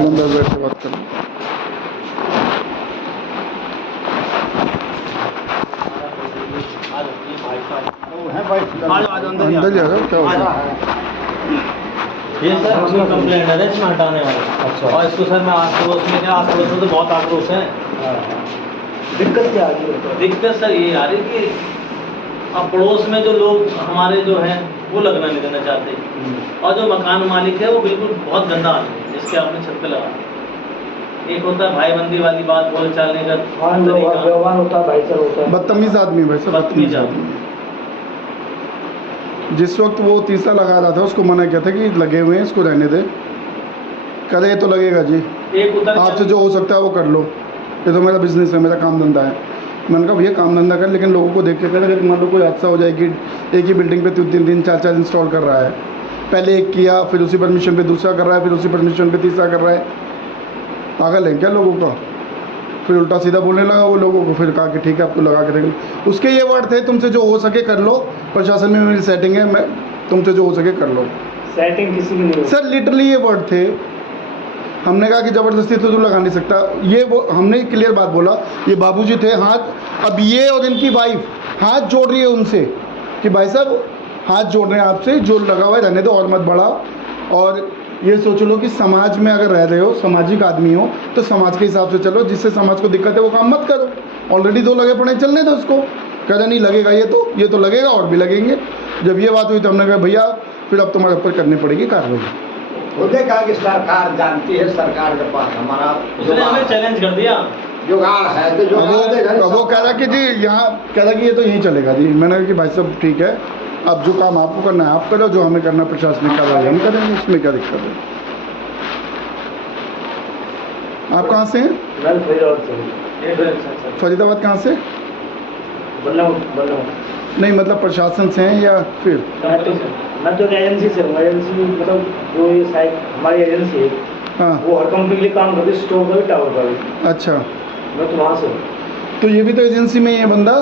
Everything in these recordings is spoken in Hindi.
अंदर बैठ के बात करें। अंदर ही आ जाओ, क्या होगा। ये सर उसकी कंप्लेंट है इसमें हटाने वाला। अच्छा। और इसको सर मैं आस पड़ोस में तो बहुत आक्रोश है। दिक्कत क्या आ रही है? दिक्कत सर ये आ रही कि अब पड़ोस में जो लोग हमारे जो हैं वो लगना नहीं देना चाहते, और जो मकान मालिक है वो बिल्कुल बहुत गंदा आदमी है जिसके आपने छत पे लगा। एक होता है भाईबंदी वाली बात, बोल चालने का तरीका, व्यवहार होता है, भाईचारा होता है। बदतमीज आदमी भाई साहब, बदतमीज आदमी। जिस वक्त वो तीसरा लगा रहा था उसको मना किया था कि लगे हुए हैं इसको रहने दे, करे तो लगेगा जी, आपसे जो हो सकता है वो कर लो, ये तो मेरा बिजनेस है, मेरा काम धंधा है। मैंने कहा भैया काम धंधा कर, लेकिन लोगों को देख के कर, अगर मान लो कोई हादसा हो जाएगी, एक ही बिल्डिंग पे 3 4 इंस्टॉल कर रहा है, पहले एक किया फिर उसी परमिशन पे दूसरा कर रहा है, फिर उसी परमिशन पे तीसरा कर रहा है, पागल है क्या लोगों का। फिर उल्टा सीधा बोलने लगा वो लोगों को, फिर कहा कि ठीक है आपको लगा के देख लो। उसके ये वर्ड थे, तुमसे जो हो सके कर लो, प्रशासन में मेरी सेटिंग है, मैं तुमसे जो हो सके कर लो। सेटिंग किसी की नहीं सर लिटरली ये वर्ड थे। हमने कहा कि ज़बरदस्ती तो तू लगा नहीं सकता, ये वो हमने क्लियर बात बोला। ये बाबूजी थे हाथ, अब ये और इनकी वाइफ हाथ जोड़ रही है उनसे कि भाई साहब हाथ जोड़ रहे हैं आपसे, जो लगा हुआ है रहने दो और मत बढ़ाओ। और ये सोच लो कि समाज में अगर रह रहे हो, सामाजिक आदमी हो, तो समाज के हिसाब से चलो, जिससे समाज को दिक्कत है वो काम मत करो। ऑलरेडी 2 लगे पड़े, चलने दो उसको। कह रहा नहीं लगेगा, ये तो लगेगा और भी लगेंगे। जब ये बात हुई तो हमने कहा भैया फिर अब तुम्हारे ऊपर करनी पड़ेगी कार्रवाई। उन्होंने कहा कि सरकार जानती है, सरकार के पास हमारा उसने हमें चैलेंज कर दिया, जुगाड़ है तो जुगाड़। वो कह रहा कि जी यहाँ कह रहा कि ये तो यहीं चलेगा जी। मैंने कहा कि भाई साहब ठीक है, अब जो काम आपको करना है आप करो, जो हमें करना है प्रशासनिक कार्रवाई हम करेंगे, उसमें क्या दिक्कत है। आप कहाँ से हैं? फरीदाबाद कहाँ से? नहीं मतलब प्रशासन से हैं या फिर? मैं तो एजेंसी से हूँ। एजेंसी मतलब जो ये साइड हमारी एजेंसी है, हाँ वो हर कंपनी के लिए काम करती है, स्टोर का भी, टावर का भी। अच्छा, मैं तो वहाँ से हूँ। तो ये भी तो एजेंसी में ही है बंदा।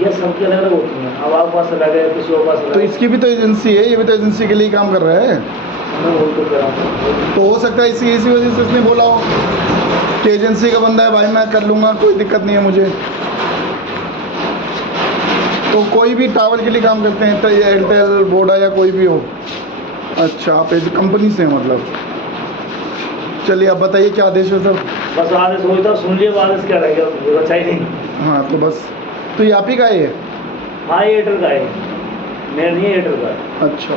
ये सबकी अलग अलग होती है, अब आप पास लगा है, किसी और पास लगा। तो इसकी भी तो एजेंसी है, ये भी तो एजेंसी के लिए ही काम कर रहा है। मैं वो तो कह रहा हूँ। तो हो सकता है इसी वजह से उसने बोला हो कि एजेंसी का बंदा है भाई, मैं कर लूँगा, कोई दिक्कत नहीं है मुझे। तो कोई भी टावर के लिए काम करते हैं, तो एयरटेल, वोडा या कोई भी हो। अच्छा, आप एक कंपनी से हैं मतलब। चलिए आप बताइए क्या आदेश है सर? बस आदेश हुई था, सुन लिए, आदेश क्या रह गया, अच्छा ही नहीं। हाँ तो बस, तो ये आप ही का है ये? हाँ ये एयरटेल का है, मेरा नहीं है, एयरटेल का है। अच्छा,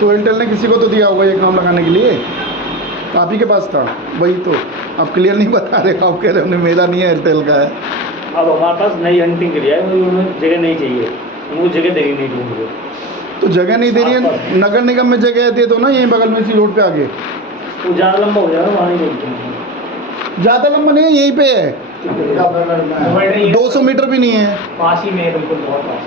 तो एयरटेल ने किसी को तो दिया होगा ये काम लगाने के लिए, आप ही के पास था वही तो। आप क्लियर नहीं बता रहे, आप कह रहे हो मेरा नहीं है, एयरटेल का है। अब हमारे पास नई हंटिंग के लिए है, उन्हें जगह नहीं चाहिए, उनको जगह देनी नहीं ढूंढ रहे। तो जगह नहीं दे रही है, नगर निगम में जगह दे दो ना, यहीं बगल में इसी रोड पे आगे। तो ज़्यादा लंबा हो जाएगा, वहाँ नहीं बोलते हैं। ज़्यादा लंबा नहीं है, यहीं पे है, 200 मीटर भी नहीं है, पास ही में है, बिल्कुल बहुत पास।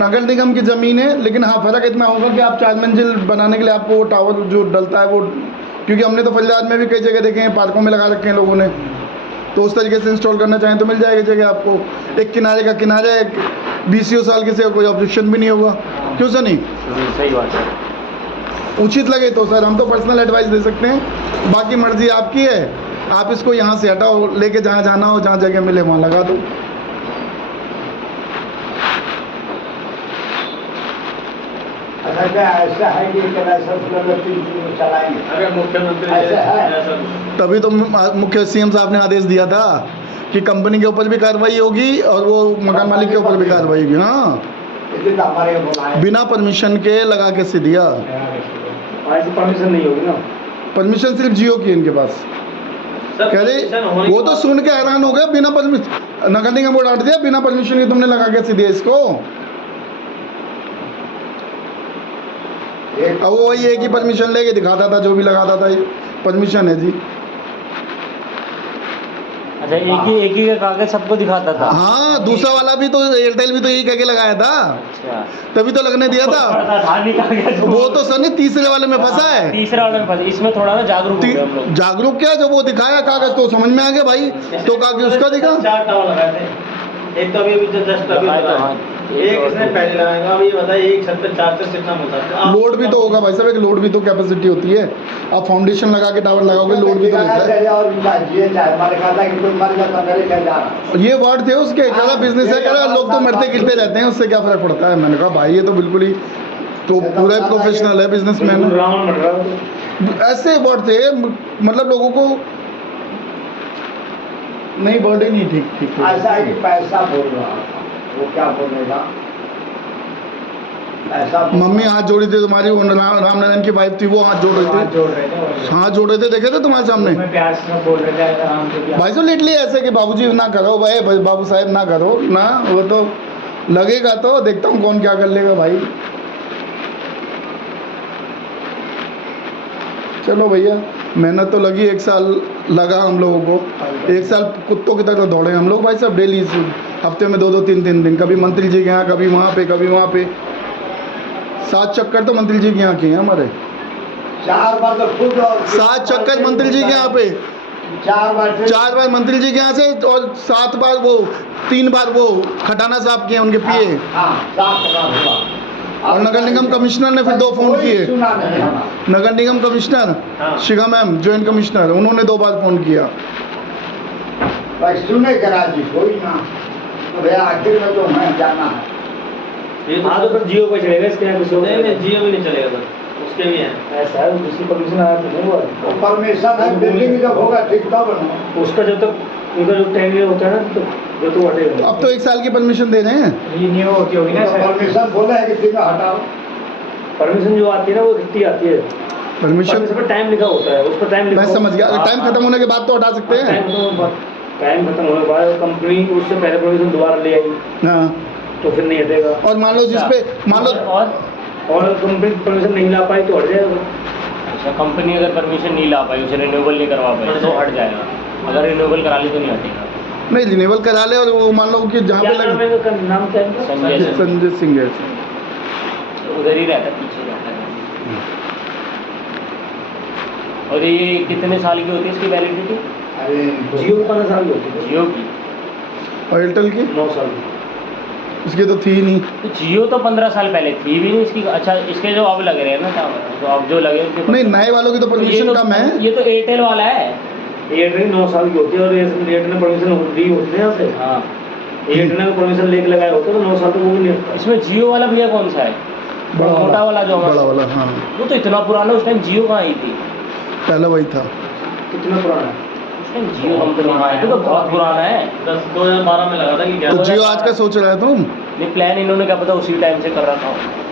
नगर निगम की ज़मीन है। लेकिन हाँ फ़र्क इतना होगा कि आप 4 मंजिल बनाने के लिए आपको वो टावर जो डलता है वो, क्योंकि हमने तो फरीदाबाद में भी कई जगह देखे हैं, पार्कों में लगा रखे हैं लोगों ने, तो उस तरीके से इंस्टॉल करना चाहें तो मिल जाएगी जगह आपको। एक किनारे का किनारा है, 20 साल किसी का कोई ऑब्जेक्शन भी नहीं होगा, क्यों सर? नहीं सही बात है। उचित लगे तो सर हम तो पर्सनल एडवाइस दे सकते हैं, बाकी मर्जी आपकी है। आप इसको यहाँ से हटाओ, लेके जहाँ जाना हो, जहाँ जगह मिले वहाँ लगा दो। अच्छा क्या ऐसा है कि चलाएंगे? अगर मुख्यमंत्री ऐसा है। तभी तो मुख्य सीएम साहब ने आदेश दिया था कि कंपनी के ऊपर भी कार्रवाई होगी और वो मकान मालिक के ऊपर भी कार्रवाई होगी। हाँ, इसलिए तो हमारे बोला है बिना परमिशन के लगा के से दिया। ऐसी परमिशन नहीं होगी ना, परमिशन सिर्फ जियो की इनके पास। कह रहे वो तो सुन के हैरान हो गया, बिना परमिशन नगर निगम बोर्ड हटा दिया, बिना परमिशन के तुमने लगा के दिया इसको। अब वो वही एक ही परमिशन लेके दिखाता था, जो भी लगाता था, परमिशन है जी। अच्छा एक ही का कागज सबको दिखाता था। हाँ, दूसरा वाला भी तो एयरटेल भी तो यही कह के लगाया था, अच्छा तभी तो लगने दिया था। वो तो सर नहीं, तीसरे वाले में फंसा है। तीसरा वाले में फंसा, इसमें थोड़ा ना जागरूक हो गए हम लोग। जागरूक क्या, जब वो दिखाया कागज तो समझ में आ गया भाई, तो कागज उसका दिखा। 4 टावर लगाए थे, एक तो अभी जस्ट अभी एक इसने पहले लगाएगा। अब ये बताइए एक छत पे 4 कितना मिल सकता है? लोड भी तो होगा भाई साहब, एक लोड भी तो कैपेसिटी होती है। आप फाउंडेशन लगा के टावर लगाओगे, लोड भी तो रहता है। और ये चाहे हमारे खाता कि कोई मर जाता मेरे क्या जा रहा। ये वर्ड थे उसके, क्या बिजनेस है, क्या लोग तो मरते गिरते रहते हैं, उससे क्या फर्क पड़ता है। मैंने कहा भाई ये तो बिल्कुल ही तो पूरा प्रोफेशनल है, बिजनेसमैन है। रावण बन रहा है तो ऐसे वर्ड थे, मतलब लोगों को नहीं, वर्ड ही नहीं ठीक ठीक ऐसा है कि पैसा बोल रहा था, वो क्या बोलेगा पैसा बोल मम्मी हाथ जोड़ी थी तुम्हारी, वो राम नारायण की वाइफ थी, वो हाथ जोड़ रही थी, जोड़ रहे थे और हाथ जोड़ रहे थे, देखे थे तुम्हारे सामने। मैं प्यार से सब बोल रहे थे आराम से क्या। भाई साहब लिटली ऐसे कि बाबूजी ना करो भाई, बाबू साहब ना करो ना, वो तो लगेगा तो देखता हूँ कौन क्या कर लेगा भाई। चलो भैया, मेहनत तो लगी, 1 साल लगा हम लोगों को। 1 साल कुत्तों की तरह दौड़े हम लोग भाई साहब, डेली हफ्ते में 2-2 3-3 दिन, कभी मंत्री जी के यहाँ, कभी वहाँ पे, कभी वहाँ पे। 7 चक्कर तो मंत्री जी के यहाँ किए हैं हमारे, 4 बार तो खुद और 7 चक्कर मंत्री जी के यहाँ पे, 4 बार 4 बार मंत्री जी के यहाँ से, और 7 बार वो 3 बार वो खटाना साहब के उनके पिए, हाँ 7 बार हुआ। और नगर निगम कमिश्नर ने फिर 2 फोन कोई किए। सुना नहीं हमारा। नगर निगम कमिश्नर हाँ। शिखा मैम, जॉइंट कमिश्नर, उन्होंने 2 बार फोन किया। भाई सुने करा जी कोई ना, तो भैया आखिर में तो हमें जाना है। ये तो हाँ तो फिर जियो पे चलेगा इसके यहाँ कुछ और नहीं नहीं, जियो भी नहीं चलेगा सर, उसके भी हैं। ऐसा है, उसकी परमिशन आया तो नहीं हुआ। तो परमिशन है, बिल्डिंग जब होगा ठीक तब ना। उसका जब तक उनका जो टेंडर होता है ना, तो जो तो हटेगा। अब तो 1 साल की परमिशन दे रहे हैं। रिन्यू होती होगी ना तो सर। परमिशन बोला है कि तीनों हटाओ। परमिशन जो आती है ना वो कितनी आती है, परमिशन परमिशन पर टाइम लिखा होता है, उस पर टाइम लिखा मैं समझ गया, टाइम खत्म होने के बाद तो हटा सकते हैं। टाइम खत्म होने के बाद कंपनी उससे पहले परमिशन दोबारा ले आई हाँ, तो फिर नहीं हटेगा। और मान लो जिस पे, मान लो और कंपनी परमिशन नहीं ला पाई तो हट जाएगा। अच्छा, कंपनी अगर परमिशन नहीं ला पाई, उसे रिन्यूएबल नहीं करवा पाई तो हट जाएगा, अगर रिन्यूएबल करा ली तो नहीं हटेगा। नहीं, रिन्यूअल करा ले, और वो मान लो कि जहाँ क्या पे नाम है इसका? नाम क्या है इनका? संजय सर। संजय सिंह है। तो उधर ही रहता है, पीछे रहता है। और ये कितने साल की होती है इसकी वैलिडिटी? अरे जियो 15 साल की होती है, जियो की? और एयरटेल की 9 साल की। इसकी तो थी ही नहीं। तो जियो तो 15 साल पहले थी भी नहीं इसकी। अच्छा, इसके जो अब लग रहे हैं ना टावर, तो अब जो लगे उसके नहीं, नए वालों की तो तो ये परमिशन तो, कम है। ये तो एयरटेल वाला है। एयरटेल 9 साल की होती है, और एयरटेल ने परमिशन दी होती है यहाँ से। हाँ, एयरटेल ने परमिशन लेके लगाया होता है तो 9 साल तक वो भी नहीं हटता। इसमें जियो वाला भैया कौन सा है? मोटा वाला जो बड़ा हमारा, वाला, हाँ, वो तो इतना पुराना, उस टाइम जियो कहाँ आई थी? पहला वही था। कितना पुराना है? उस टाइम जियो कंपनी कहाँ आई थी? तो बहुत पुराना है। 2012 में लगा था कि क्या तो जियो आज का सोच रहे तुम? नहीं, प्लान इन्होंने क्या पता उसी टाइम से कर रखा हो।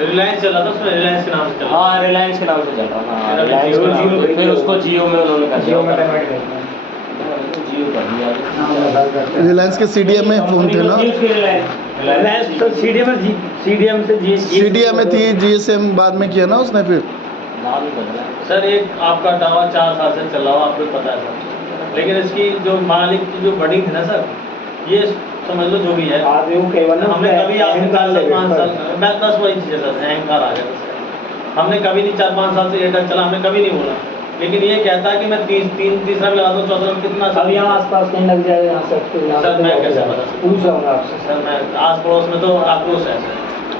रिलायंस चला था, उसमें रिलायंस के नाम से चला। हाँ, रिलायंस के नाम से चल रहा था। हाँ, फिर रिलायंस के नाम जियो से, फिर उसको जियो में उन्होंने कर जियो में दिया। कन्वर्ट करना है। जियो कर दिया। रिलायंस के CDM में फोन थे ना, रिलायंस तो CDM से CDM में थी, GSM बाद में किया ना उसने फिर। नाम ही बदला है। सर एक आपका टावर 4 साल से चल रहा हो, आपको पता है सर, लेकिन इसकी जो मालिक की जो बड़ी थी ना सर, ये समझ लो जो भी है, आदमियों के केवल हमने कभी आज 4 साल 5 साल मैं बस वही चीज़ है सर, अहंकार आ गया बस। हमने कभी नहीं 4-5 साल से एयरटेल चला, हमने कभी नहीं बोला, लेकिन ये कहता है कि मैं तीसरा भी लगा दूँ, चौथा में कितना अब यहाँ आसपास कहीं लग जाएगा यहाँ से सर मैं कैसे बता सकता हूँ? पूछ रहा हूँ आपसे। सर मैं आस पड़ोस में तो आक्रोश है सर,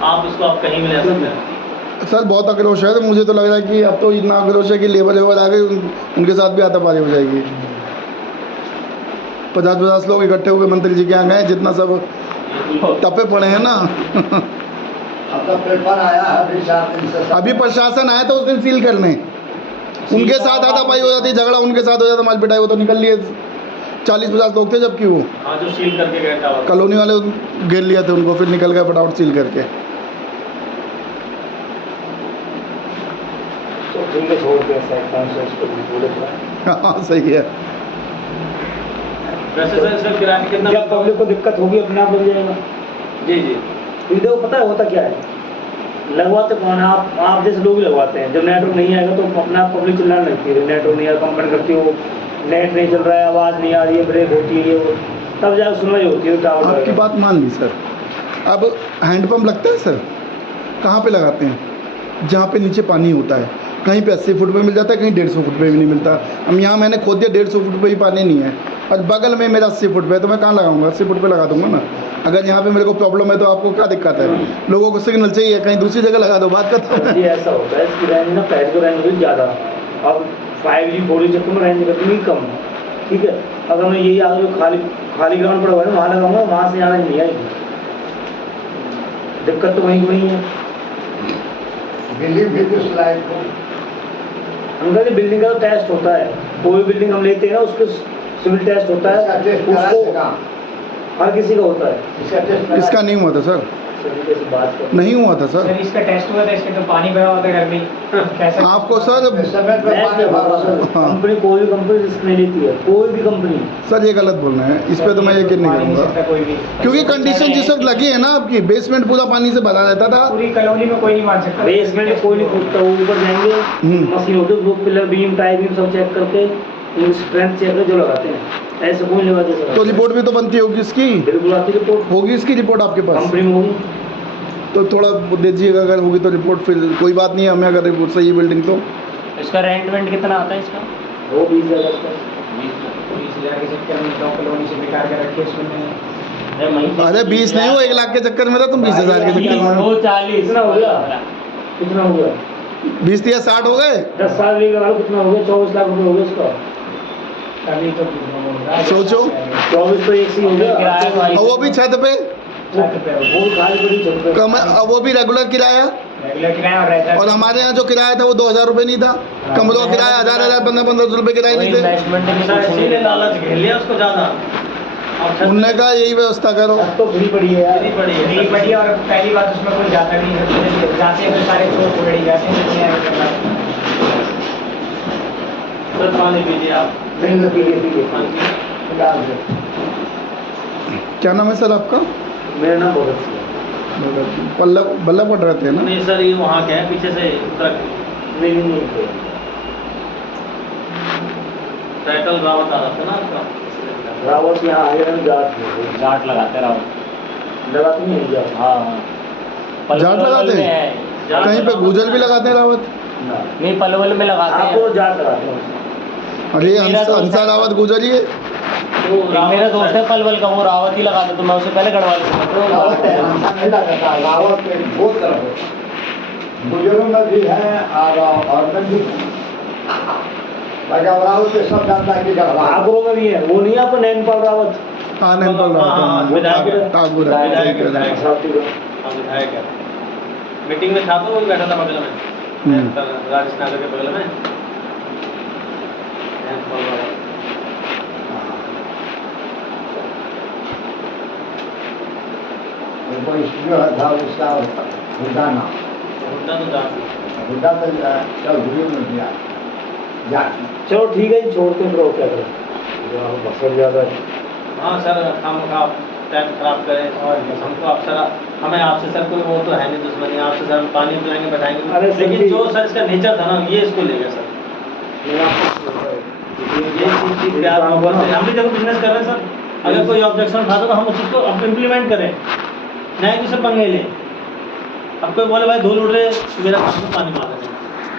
आप इसको आप कहीं भी ले सकते हैं। सर बहुत आक्रोश है, तो मुझे तो लग रहा है कि अब तो इतना आक्रोश है कि लेबर आ गई, उनके साथ भी हाथापाई हो जाएगी। 50-50 लोग इकट्ठे होकर मंत्री जी के यहाँ गए, जितना सब टपे पड़े हैं ना। अब तो पेपर आया है अभी 4 दिन से। अभी प्रशासन आया था उस दिन सील करने, उनके साथ हाथापाई हो जाती, झगड़ा उनके साथ हो जाता, माल पिटाई, वो तो निकल लिए। 40-50 लोग थे, जबकि वो हाँ जो सील करके गए टावर कॉलोनी वाले घेर लिया थे उनको, फिर निकल गए फटाफट सील करके। तो दिन में छोड़ दिया साइड कॉन्सेप्ट को भी बोले तो। हाँ सही है। वैसे सर इसका किराया कितना? जब पब्लिक को दिक्कत होगी अपने आप लग जाएगा। जी जी क्योंकि देखो पता है होता क्या है, लगवाते कौन है? आप जैसे लोग ही लगवाते हैं। जब नेटवर्क नहीं आएगा तो अपना पब्लिक चिल्लाने लगती है, नेटवर्क नहीं आया, कंप्लेन करती हो, नेट नहीं चल रहा है, आवाज़ नहीं आ रही है, ब्रेक होती है, वो तब जाकर सुनवाई होती है टावर। आपकी बात मान ली सर। अब हैंडपम्प लगता है सर, कहाँ पे लगाते हैं? जहाँ पे नीचे पानी होता है, कहीं पे 80 फुट पे मिल जाता है, कहीं 150 फुट पे भी नहीं मिलता। अब यहाँ मैंने खोद दिया 150 फुट पे ही पानी नहीं है, और बगल में मेरा 80 फुट पे है, तो मैं कहाँ लगाऊंगा? 80 फुट पे लगा दूंगा ना। अगर यहाँ पे मेरे को प्रॉब्लम है तो आपको क्या दिक्कत है? लोगों को सिग्नल चाहिए, कहीं दूसरी जगह लगा दो, बात खत्म जी है। ऐसा होता है, इसकी रेंज ना पहले तो रेंज हुई ज़्यादा, अब 5G 4G चक्कर में रेंज कटनी कम, ठीक है। अगर मैं यही आगे जो खाली ग्राउंड पड़ा हुआ है वहाँ लगाऊंगा, वहाँ से यहाँ नहीं आएगी, दिक्कत तो वहीं वहीं है। बिल्डिंग भी तो स्लाइड को हम कहते बिल्डिंग का तो टेस्ट होता है, कोई बिल्डिंग हम लेते हैं ना उसको सिविल टेस्ट होता इसका है, टेस्ट करा उसको सका, हर किसी का होता है। इसका टेस्ट करा इसका नहीं हुआ था सर, सभी कैसे बात कर नहीं हुआ था सर। सर इसका टेस्ट हुआ था, इसके तो पानी भरा हुआ था घर में, कैसा आपको सर समय पर पानी भरा सर। हाँ। कंपनी कोई भी कंपनी रिस्क नहीं लेती है, कोई भी कंपनी। सर ये गलत बोल रहे हैं, इस पे तो मैं यकीन नहीं मान सकता करूँगा, कोई भी, क्योंकि कंडीशन जिस वक्त लगी है ना आपकी, बेसमेंट पूरा पानी से भरा रहता था। पूरी कॉलोनी में कोई नहीं मान सकता। बेसमेंट में कोई नहीं पूछता, वो ऊपर जाएंगे, मशीन होती है, group pillar beam tie beam सब चेक करके स्ट्रेंथ चेक करके जो लगाते हैं, ऐसे कोई नहीं लगाते सर। तो रिपोर्ट भी तो बनती होगी इसकी, बिल्कुल आती रिपोर्ट, होगी इसकी रिपोर्ट आपके पास? कंपनी में होगी। तो थोड़ा दीजिएगा, अगर होगी तो रिपोर्ट, फिर कोई बात नहीं है, हमें अगर रिपोर्ट सही है बिल्डिंग तो। इसका रेंट वेंट कितना आता है इसका? वो 20,000 का 20,000 के चक्कर में 2 कॉलोनी से बिगाड़ के रखे उसमें। अरे 20 नहीं हो, 1 लाख के चक्कर में था, तुम 20,000 के चक्कर में। 240 कितना हो गया? कितना हो गया? 20 या 60 हो गए? 10 साल भी लगा लो, कितना हो गया? 24 लाख रुपए हो गया उसका। अभी तो सोचो। 24 तो एक सी हो गया, किराया और वो भी छत पे वो खाली पड़ी छत पे। कम, और वो भी रेगुलर किराया। रेगुलर किराया और रहता है। और हमारे यहाँ जो किराया था वो 2,000 रुपये नहीं था, कमरों का किराया 1,000 1500 रुपये किराए नहीं थे। इन्वेस्टमेंट भी सर कुछ इसीलिए नहीं। लालच घेर लिया उसको ज़्यादा। अब छत उनने कहा यही व्यवस्था करो। छत तो फ्री पड़ी है यार। इतनी पड़ी है। नहीं बढ़िया, और पहली बात उसमें कोई जाता नहीं है, जाते हैं तो सारे चोर पकड़ी जाते हैं, नहीं आगे करना। सर पानी पीजिए आप। नहीं तो पीलिए पानी पीजिए। डाल दो। क्या नाम है सर आपका? मेरा नाम भगत सिंह है। बल्लभगढ़ रहते हैं ना? नहीं सर ये वहाँ के हैं, पीछे से उत्तराखंड। नहीं टाइटल रावत आ रहा था ना आपका। रावत यहाँ आगे ना जाट जाट लगाते रहो। लगाते नहीं है जाट। हाँ हाँ। जाट लगाते में हैं? है। कहीं पे गुजर भी लगाते हैं रावत? ना नहीं, पलवल में लगाते आपको हैं। जाट लगाते हैं। अरे मेरा दोस्त हंसा है। रावत गुजर ही है। तो एक मेरा दोस्त है पलवल का, वो रावत ही लगाता, तो मैं उसे पहले गढ़वा रावत है, हमसा नहीं लगाता, रावत के बहुत तरह है, बुजुर्ग में भी है और में भी है। बाकी अब रावत के सब जानता है कि गढ़वा आगरों में भी है, वो नहीं है आपको नैनपाल रावत। हाँ नेपाल हाँ, विधायक है। ठाकुर है, विधायक सही कह रहे हैं। साथी का। हाँ विधायक है। मीटिंग में था तो वो बैठा था बगल में, राजेश नगर के बगल में। कोई जो था उसका हुड्डा नाम, हुड्डा तो था। हुड्डा तो चौधरी में दिया जाट। चलो ठीक है जी, छोड़ते हैं, फिर और क्या करें, बसर ज़्यादा है। हाँ सर हम आप टाइम खराब करें और हमको आप सर, हमें आपसे सर कोई वो तो है नहीं दुश्मनी, आपसे सर हम पानी पिलाएंगे बैठाएंगे, अरे सर लेकिन जी- जो सर इसका नेचर था ना ये इसको ले गया सर। मैं आपको ये चीज़ प्यार मोहब्बत से हम भी देखो बिजनेस कर रहे हैं सर, अगर कोई ऑब्जेक्शन उठाता तो हम उस चीज़ को अब इम्प्लीमेंट करें, नहीं तो सर पंगे लें। अब कोई बोले भाई धूल उड़ रहे, मेरा काम है पानी मारने